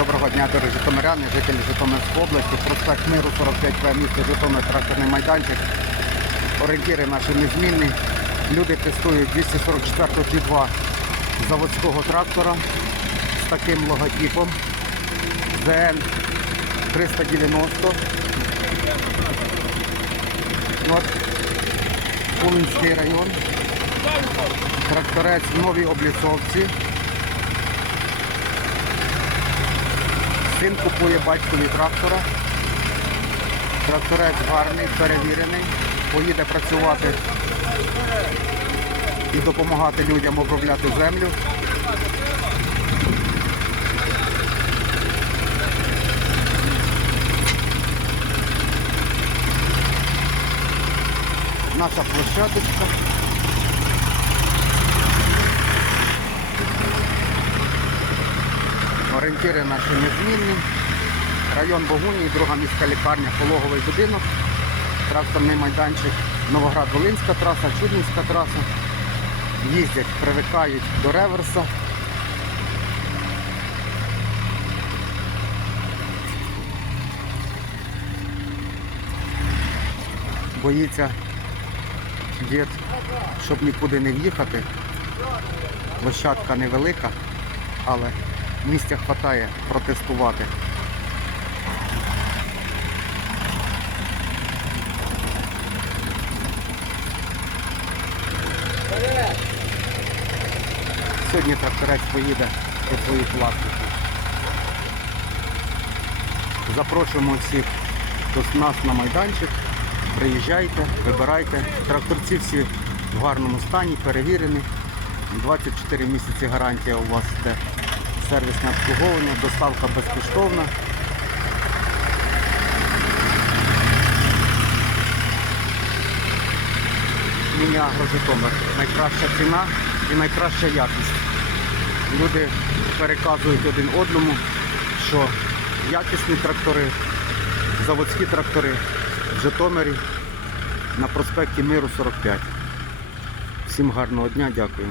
Доброго дня, дорогі житомиряни, жителі Житомирської області. Проспект Миру 45В, місто Житомир, тракторний майданчик. Орієнтири наші незмінні. Люди тестують 244 Т2 заводського трактора з таким логотипом. ЗН 390. От. Кулинський район. Тракторець в новій облісовці. Син купує батькові трактора. Тракторець гарний, перевірений. Поїде працювати і допомагати людям обробляти землю. Наша площадочка. Орієнтири наші незмінні. Район Богуні, друга міська лікарня, пологовий будинок, тракторний майданчик, Новоград-Волинська траса, Чуднівська траса. Їздять, привикають до реверса. Боїться дід, щоб нікуди не в'їхати. Площадка невелика, але місця вистачає протестувати. Сьогодні тракторець поїде до своїх власників. Запрошуємо всіх до нас на майданчик. Приїжджайте, вибирайте. Тракторці всі в гарному стані, перевірені. 24 місяці гарантія у вас йде сервісне обслуговування, доставка безкоштовна. Міні-Агро Житомир. Найкраща ціна і найкраща якість. Люди переказують один одному, що якісні трактори, заводські трактори в Житомирі на проспекті Миру 45. Всім гарного дня, дякую.